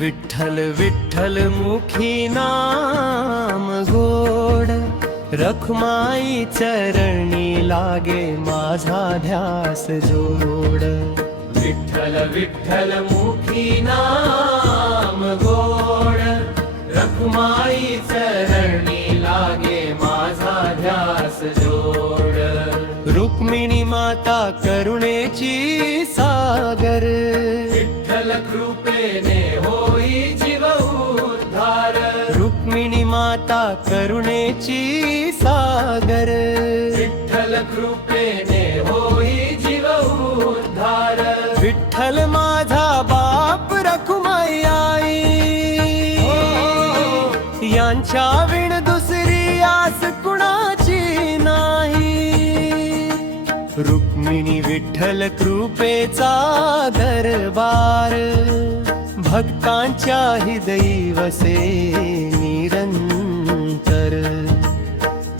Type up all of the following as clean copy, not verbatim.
विठ्ठल विठ्ठल मुखी नाम गोड, रखमाई चरणी लागे माझा ध्यास जोड. विठ्ठल विठ्ठल मुखी नाम गोड, रखमाई चरणी लागे माझा ध्यास जोड. रुक्मिणी माता करुणेची सागर, विठ्ठल कृपेने होई जीव उद्धार. रुक्मिणी माता करुणेची सागर, विठ्ठल कृपेने होई जीव उद्धार. विठ्ठल माझा बाप रखुमाई आई, यांच्या विण दुसरी आस कुणाची नाही. रुक्मिणी विठ्ठल कृपेचा दरबार, भक्तांच्या हृदयी वसे निरंतर.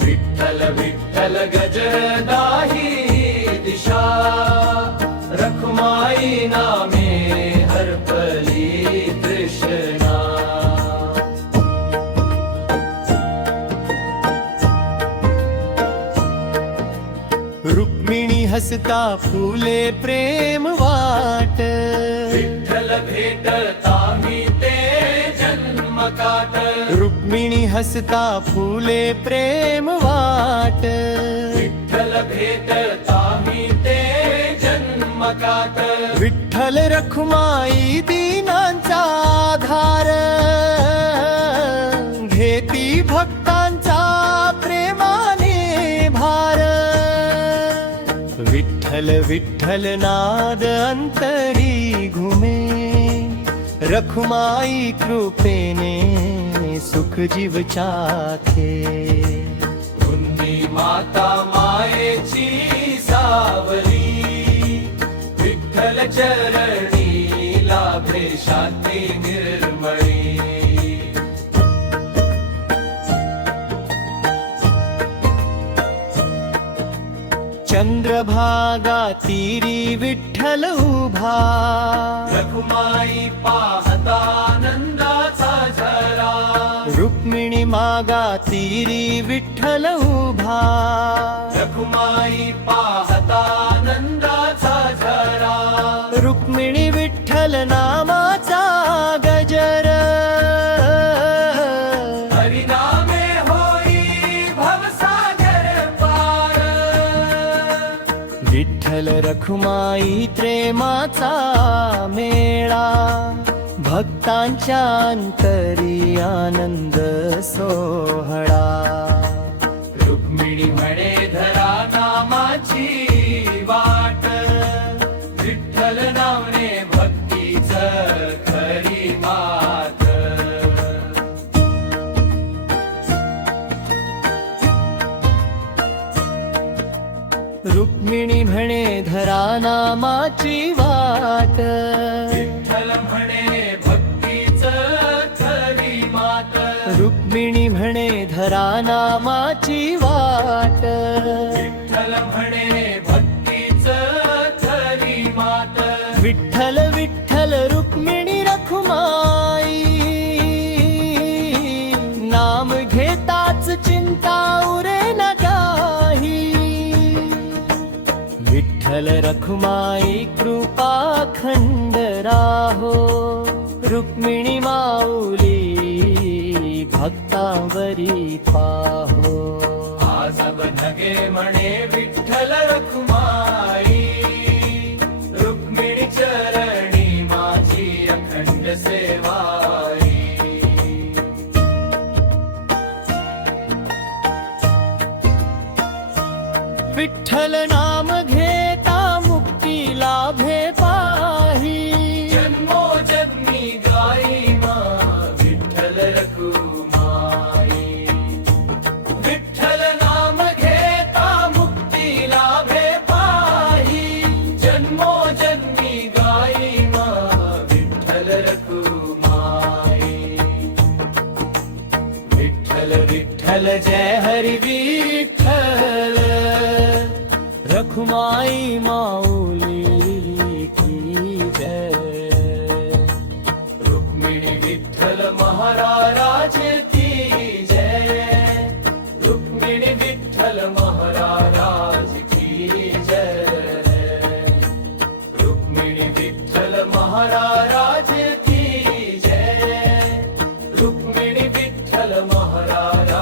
विठ्ठल विठ्ठल गजदाही दिशा, रखुमाई नामे हरपली तृष्णा. रुक्मिणी हसता फुले प्रेम वाट, विठ्ठल भेटता मी ते जन्मकाट. रुक्मिणी हसता फुले प्रेम वाट, विठ्ठल भेटता मी ते जन्मकाट. विठ्ठल रखुमाई दीनांचा आधार, घेती भक्तांचा प्रेमाने भार. विठ्ठल विठ्ठल नाद अंतरी घुमे, रखुमाई कृपेने सुख जीव चाखे. पुण्य माता मायेची सावली, विठ्ठल चरणी लाभे शांती निर्मळी. चंद्रभागा तीरी विठ्ठल उभा, रखुमाई पाहता आनंदाचा झरा. रुक्मिणी मागा तीरी विठ्ठल उभा, रखुमाई पाहता आनंदाचा झरा. रुक्मिणी विठ्ठल नामाचा गजर, हरिनामे होई भवसागर पार. विठ्ठल रखुमाई प्रेमाचा मेळा, भक्तांच्या अंतरी आनंद सोहळा. रुक्मिणी म्हणे धरा नामाची वाट, विठ्ठल नावने भक्तीच खरी मात. रुक्मिणी म्हणे धरा नामाची वाट, विठ्ठल म्हणे भक्तीच खरी मात. रुक्मिणी म्हणे धरा नामाची वाट, विठ्ठल म्हणे भक्तीच खरी मात. विठ्ठल विठ्ठल रुक्मिणी रखुमाई, नाम घेताच चिंता उरे न काही. विठ्ठल रखुमाई कृपा खंड राहो, रुक्मिणी माऊली भक्तांवरी पाहो. आज बनगे म्हणे विठ्ठल रखुमाई, रुक्मिणी चरणी माझी अखंड सेवाई. विठ्ठल नाम घेता मुक्ती लाभे पाही. जन्मो जन्मी गाई मा विठ्ठल रखुमाई. विठ्ठल नाम घेता मुक्ती लाभे पाही. जन्मो जन्मी गाई मा विठ्ठल रखुमाई. विठ्ठल विठ्ठल जय हरी विठ्ठल, रखुमाई माऊली की जय. रुक्मिणी महाराज की जय, रुक्मिणी विठ्ठल महाराज की जय, रुक्मिणी विठ्ठल महाराज की जय, रुक्मिणी विठ्ठल महाराज